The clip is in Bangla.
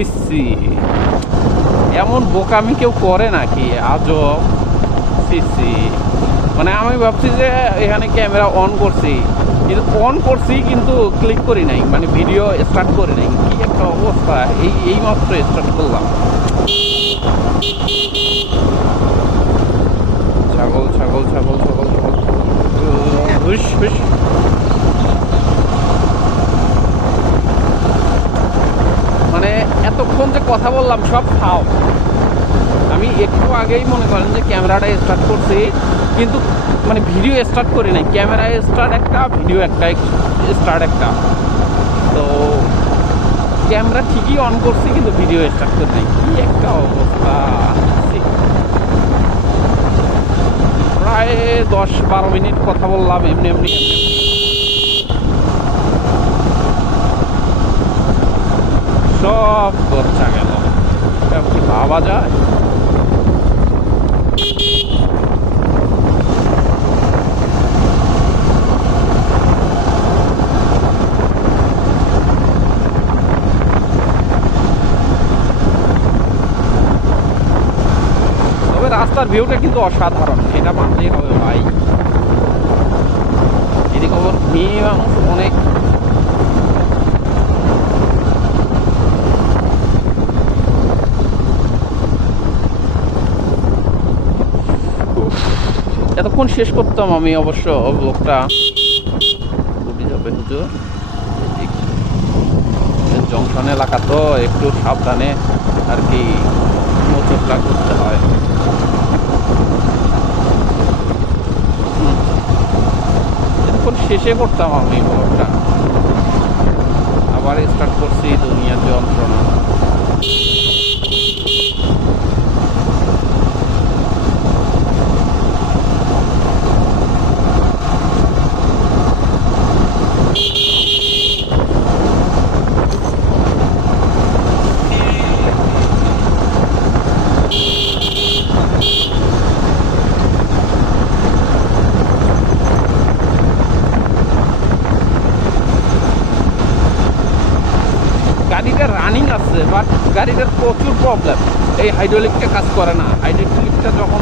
সিসি এমন বোকামি কেউ করে নাকি? আজব সিসি মানে আমি ভাবছি যে এখানে ক্যামেরা অন করছি। কিন্তু অন করছি কিন্তু ক্লিক করি নাই। মানে ভিডিও স্টার্ট করি নাই। কি একটা অবস্থা। এই এই মাত্র স্টার্ট করলাম। ছাগল ছাগল ছাগল ছাগল ছাগল হুস মানে এতক্ষণ যে কথা বললাম, সব খাও আমি একটু আগেই মনে করেন যে ক্যামেরাটা স্টার্ট করছি, কিন্তু মানে ভিডিও স্টার্ট করি নাই। ক্যামেরা স্টার্ট একটা, ভিডিও একটা স্টার্ট একটা। তো ক্যামেরা ঠিকই অন করছি, কিন্তু ভিডিও স্টার্ট করি নাই। কি একটা অবস্থা। প্রায় দশ বারো মিনিট কথা বললাম, এমনি এমনি এমনি এমনি। সব খরচা গেল এরকম কি ভাবা যায়। তবে রাস্তার ভিউটা কিন্তু অসাধারণ সেটা মানতেই হবে ভাই। এতক্ষণ শেষ করতাম আমি অবশ্য ব্লগটা উঠে যাবে জংশন এলাকা তো একটু সাবধানে আর কি মোচকটা করতে হয়। এতক্ষণ শেষে করতাম আমি ব্লগটা আছে বাট গাড়িটার প্রচুর প্রবলেম এই হাইড্রোলিকটা কাজ করে না। হাইড্রোলিকটা যখন